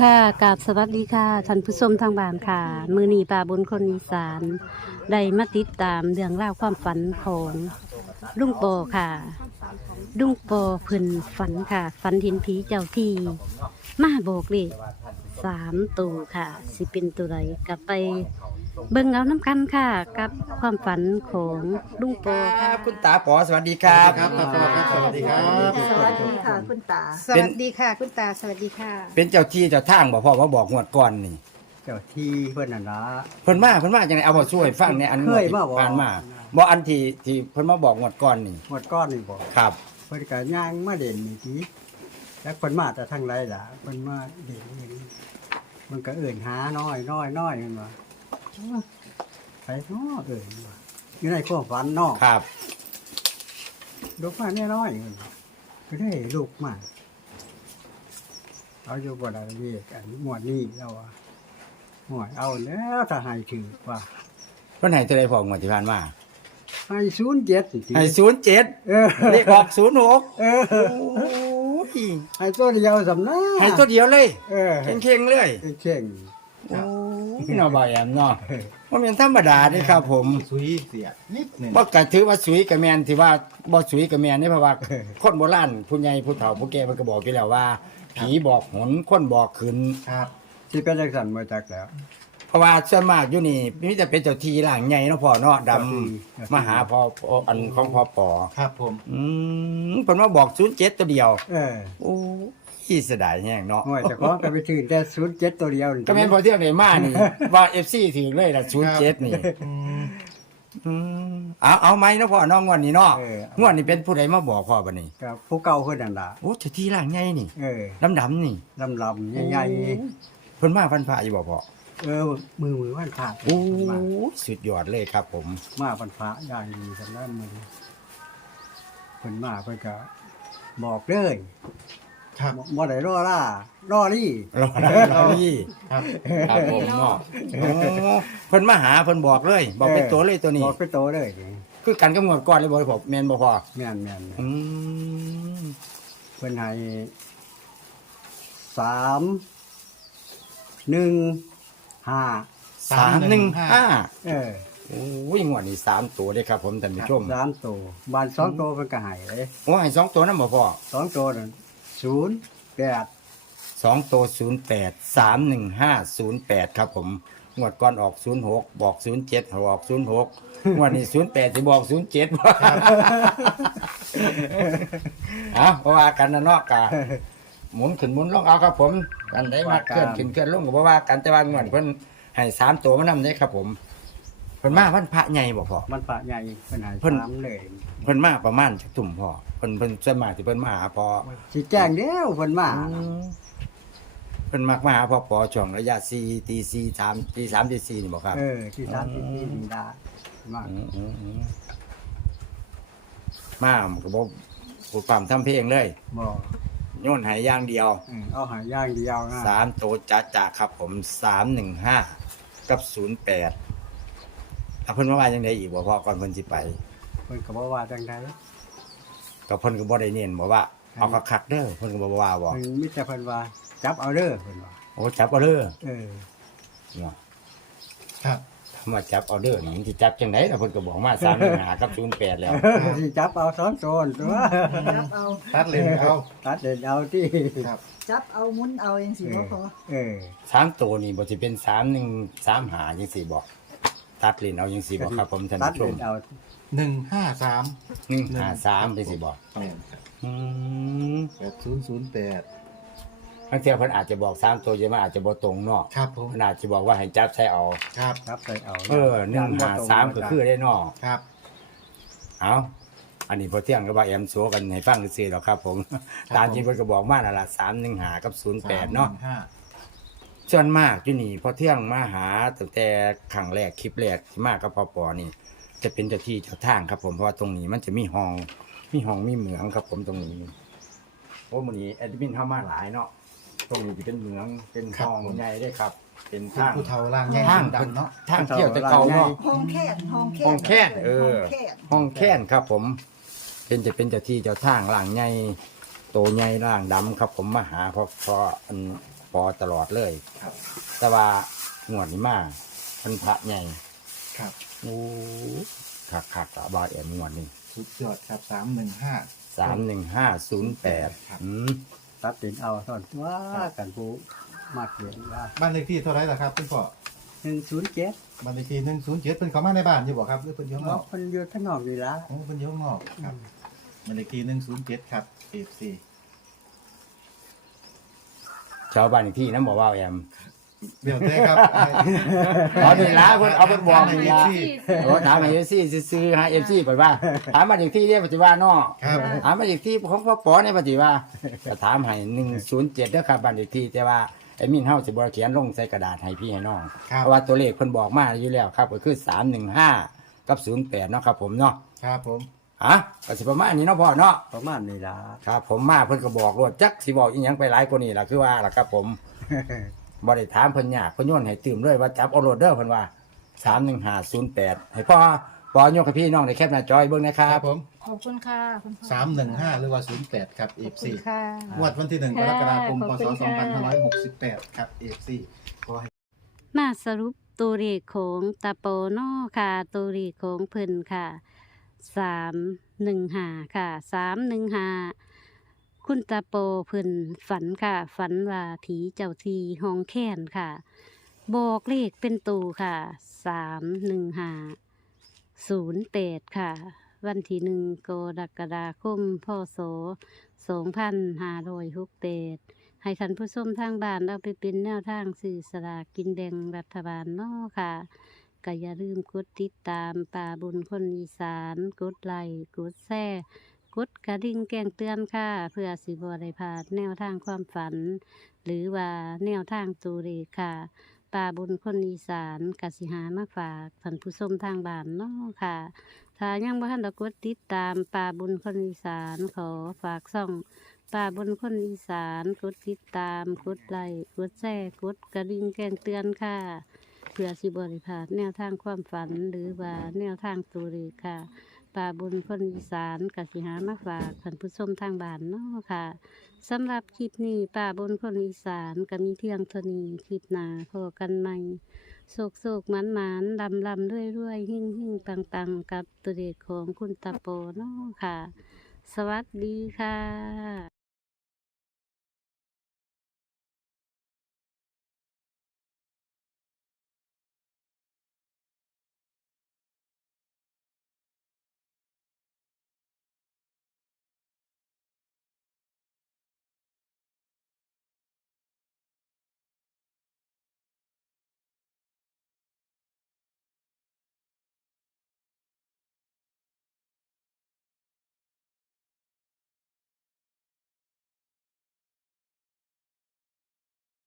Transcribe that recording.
ค่ะกาบสวัสดีค่ะท่านผู้ชมทางบ้านค่ะ มือนีป่าบนคนอีสานได้มาติดตามเรื่องเล่าวความฝันของลุงโปค่ะ ลุงโปเพิ่นฝันค่ะ ฝันเห็นผีเจ้าที่ มาโบกเลยสามตัวค่ะ สิเป็นตัวไรกลับไป เบิ่งเอาน้ำกันค่ะ กับความฝันของลุงโปอคค่ะรับคุณตาป๋อสวัสดีครับ ครับครับครับสวัสดีครับ สวัสดีค่ะคุณตา สวัสดีค่ะ คุณตาสวัสดีค่ะ เป็นเจ้าที่เจ้าทางบ่พ่อว่าบอกงวดก่อนนี่เจ้าที่เพื่อนน่ะนะ เพิ่นมาเพิ่นมาจังไดเอามาช่วยฟังในอันเคยมาบอก ผ่านมาบ่อันที่ที่เพิ่นมาบอกงวดก่อนนี่หมดก้อนนี่บอกครับ เพื่อนก็ย่างมาเด่นนี่ทีแล้วคนมาแต่ทางไรล่ะคนมาเด่นนี่มันก็เอื่นหาน้อยน้อยน้อยมันว่า ไปน้อเอื่นว่าอยู่ในความฝันเนอกครับ ลูกมาแน่น้อยมันว่าก็ได้ลูกมาเอาอยู่บ่ได้เรียกอันหมวดนี้แล้วว่าหมวดเอาแล้วถ้าให้ถือว่าเพิ่นให้เท่าใดพ่องวดที่ผ่านมาให้ศูนย์เจ็ดสิให้07เออเลขออก06เออโอ้ยให้ตัวเดียวสำนักให้ตัวเดียวเลย เออเข่งๆเลย เข่ง โอ้ยเนาะบ่แอมเนาะบ่แม่นธรรมดาเด้ครับผมสุยเสียนิดหนึ่งบ่ก็ถือว่าสวยกับแม่นที่ว่าบ่สวยกับแม่นนี่เพราะว่าคนโบราณผู้ใหญ่ผู้เฒ่าผู้แก่เพิ่นก็บอกอยู่แล้วว่า ผีบอกหนคนบอกขึ้น ครับที่เป็นจังสันมาจากแล้ว เพราะว่าส่วนมากอยู่นี่มีแต่เป็นเจ้าที่ร่างใหญ่เนาะพ่อเนาะดำเจ้าที่มาหาพ่อพ่ออันของพ่อปอครับผม อืมเพิ่นมาบอก07ตัวเดียว เออ โอ้ ยเสียดายแฮงเนาะห่วยแต่ของก็ไปถือแต่ศูนย์เจ็ดตัวเดียวนี่ก็แม่นพอเที่ยงได้มานี่ ว่า FC ถึงเลยล่ะ07นี่อืมอืมเอาเอาไหมเนาะพ่อเน้องงวดนี้เนาะเอองวดนี้เป็นผู้ใดมาบอกพ่อบัดนี้กับผู้เก่าคนนั่นล่ะโอ้เจ้าที่ร่างใหญ่นี่เออดำๆนี่ลำลำๆใหญ่เพิ่นมาพันพระอยู่บ่พ่อๆเออมือมือวันพระโอ้มาสุดยอดเลยครับ ผม มาวันพระอย่างดีสำนักมือเพิ่นมาเพิ่นก็บอกเลย ครับบ่ได้รอล่ารอรี่รอได้รอนี่ครับครับผมเนาะโอ้เพิ่นมาหาเพิ่นบอกเลย บอกเป็นตัวเลยตัวนี้ บอกเป็นโตเลย คือกันกับงวดก่อนเลยบ่พ่อแม่นบ่พ่อแม่นแม่นอืมเพิ่นให้สามหนึ่งห้าสามหนึ่งห้าเออโอ้ยงวดนี้สามตัวเลยครับผมท่านผู้ชมสามตัวบานสองตัวมันก็ใหายเลยโอ้ให้สองตัวนั่นบ่พ่อสองตัวนั่น ศูนย์แปดสองตัวศูนย์แปดสามหนึ่งห้าศูนย์แปดครับผมงวดก่อนออกศูนย์หกบอกศูนย์เจ็ดออกศูนย์หกงวดนี้ศูนย์แปดสิบอกศูนย์เจ็ดเอาเพราะว่ากันนะเนาะกะหมุนขึ้นหมุนลงเอาครับผมกันได้มาเคลื่อนขึ้นเคลื่อนลงก็บ่ว่ากันแต่ว่างวดเพิ่นให้สามตัวมานำได้ครับผม เพิ่นมาวันพระใหญ่บ่พอมันปะใหญ่เพิ่นใหายเพิ่น สามเลยเพิ่นมาประมาณจักทุ่มพอเพิ่นเพิ่นส่วนมากที่เพิ่นมาหาพอสิแจ้งเดียวเพิ่นมาเพิ่นมักมาหาพอปอช่วงระยะ4ตี4 3ตี3ตี4นี่บ่ครับ เออที่สามที่สี่นี่ดามาอืมอืมอืมมาก็บ่พูดความทำเพลงเลย บ่โยนให้อย่างเดียว เออเอาใหายย่างเดียวนะสามโตจ้าจ่าครับผมสามหนึ่งห้ากับศูนย์แปด เอาเพิ่นมาว่ายังไงอีกบ่พ่อก่อนเพิ่นสิไปเพิ่นก็บ่ว่าจังไดก็เพิ่นก็บ่ได้เน้นบอกว่าเอาคักๆเด้อเพิ่นก็บ่ว่าบ่เพิ่นมีแต่เพิ่นว่าจับเอาเด้อเพิ่นว่าโอ้จับเอาเด้อเออเนาะครับถ้ามาจับเอาเด้อนี่มันสิจับจังไดล่ะเพิ่นก็บอกมา315กับ08แล้วสิจับเอาสองโซนตัวจับเอาตัดเลยเอาตัดเด่นเอาที่ครับจับเอาหมุนเอาเองสิบ่พอเออสามตัวนี่บ่สิเป็น31 35จังซี่บ่ ตัดเล่นเอาจังซี่บ่ครับผมท่านตัดผู้ชเด่มนเอาหนึ่งห้าสาม153จังซี่บ่แม่นครับอืมแปดศูนย์ศูนย์แปดบางเทีเพิ่นอาจจะบอกสามตัวจะมาอาจจะบ่ตรงเนาะครับผมเพิ่นอาจจะบอกว่าให้จับใส่เอาครับครับใส่เอาเออหนึ่งหาสามก็คือได้เนอครับ เอาอันนี้พอเที่ยงก็ว่าแอมโซกันให้ฟังซื่อๆหรอกครับผม ตามจริงเพิ่นก็บอกมานั่นล่ะสามหนึ่งหากับศูนย์แปดเนาะ สมหงห้า ส่วนมากที่นี่พอเที่ยงมาหาตั้งแต่ครั้งแรกคลิปแรกที่มากับพอปอนี่ จะเป็นเจ้าที่เจ้าทางครับ ผมเพราะว่าตรงนี้มันจะมีห้องมีห้องมีเหมืองครับ ผมตรงนี้โอ้มื้อนี้แอดมินเข้ามาหลายเนาะตรงนี้จะเป็นเหมืองเป็นห้องใหญ่ได้ครับ เป็นเป็นทางผู้เฒ่าล่างใหญ่ทางดำเนาะทางเที่ยวแต่เก่าเนาะ ห้องแค่นห้องแค่นห้องแค่นเออ ห้องแค่นห้องแค้นครับ ผม เป็นจะเป็นเจ้าที่เจ้าทางล่างใหญ่โตใหญ่ล่างดำครับ ผมมาหาเพราะเพราะอัน ปอตลอดเลย ครับ แต่ว่างวดนี้มามันพระใหญ่ครับโอ้คักคักๆอะบาแอมงวดนี้สุดยอดครับสามหนึ่งห้า สามหนึ่งห้าศูนย์แปดครับ อืมตัดสินเอาตอนว่ากันผู้มาเขียนว่าบ้านเลขที่เท่าไหรล่ะครับคุณพ่อหนึ่งศูนย์เจ็ดบ้านเลขที่หนึ่งศูนย์เจ็ดเป็นเขามาในบ้านอยู่บ่ครับหรือเป็นอยู่ข้างนอกคนอยู่ข้างนอกนี่ละ โอ้เป็นอยู่ข้างนอกครับบ้านเลขที่หนึ่งศูนย์เจ็ดครับเอฟซี ชาวบ้านอีกที่นั่นบอกว่าแอม เดี๋ยวเต้ครับ เอาเวลาเพิ่นเอาเพิ่นบอกเลนี่ขละที่โอ้ถามเอฟซีซื้อๆฮะเอฟซีไปว่า ถามมาอีกที่เรียกปฏิว่านอกครับ ถามมาอีกที่ของพ่อปอในปฏิว่าจะถามให้หนึ่งศูนย์เจ็ดนะครับบ้านอีกที่แต่ว่าไอ้มินเฮาสิบ่เขียนลงใส่กระดาษให้พี่ให้น้องครับ เพราะว่าตัวเลขเพิ่นบอกมาอยู่แล้วครับก็คือสามหนึ่งห้ากับศูนย์แปดเนาะครับผมเนาะ ครับผม ฮะก็สิประมาณนี้เนาะพ่อเนาะประมาณนี้ละครับ ผมมาเพิ่นก็บอกรวดจักสิบอกอีหยังไปหลายกว่านี้ล่ะคือว่าล่ะครับ ผมบ่ได้ถามเพิ่นยากเพิ่นโยนให้ตื่มเลยว่าจับเอาโรดเด้อเพิ่นว่า31508ให้พ่อปอยกให้พี่น้องได้แคปหน้าจอยเบิ่งนะคครัรับบผมขอบคุณค่ะคุณพ่อสามหนึ่งห้าหรือว่าศูนย์แปดครับเอฟขอบคุซีณค่ะ งวดวันที่หนึ่งกรกฎาคมขพอบศคุณสองพันห้าร้อยค่ะหกสิบแปดครับเอฟซีขอให้ มาสรุปตัวเลขของตาโปโนอค่ะตัวเลขของเพิ่นค่ะ สามหนึ่งหาค่ะสามหนึ่งหาคุณตาโปเพิ่นฝันค่ะ ฝันว่าผีเจ้าทีห้องแค้นค่ะ บอกเลขเป็นตูค่ะสามหนึ่งหาศูนย์แปดค่ะ วันที่หนึ่งกรกฎาคมพศสสองพันห้าร้อยหกเดให้ท่านผู้ชมทางบ้านเอาไปเป็นแนวทางสื่อสลากกินแบ่งรัฐบาลเนาะค่ะ ก็อย่าลืมกดติดตามป่าบุญคนอีสาน กดไลค์กดแชร์กดกระดิ่งแจ้งเตือนค่ะ เพื่อสิบได้พลาดแนวทางความฝัน หรือว่าแนวทางตูเลขค่ะป่าบุญคนอีสานกสิหามาฝากท่านผู้ชมทางบ้านเนาะค่ะ ถ้ายังบ่ทันได้กดติดตามป่าบุญคนอีสานขอฝากซ่องป่าบนคนอีสาน กดติดตาม กดไลค์กดแชร์กดกระดิ่งแจ้งเตือนค่ะ พื่อสิบริพาดแนวทางความฝันหรือว่าแนวทางตัวเลขค่ะป่าบนคนอีสานกสิหามาฝากท่านผู้ชมทางบ้านเนาะค่ะสำหรับคลิปนี้ป่าบนคนอีสานก็มีเพียงเท่านี้คลิปหนาพอกันใหม่โศกโศกหมันหมันลำลำด้วยด้วยหิ่งหิ่งปังปังกับตัวเลขของคุณตาโปเนาะค่ะ สวัสดีค่ะ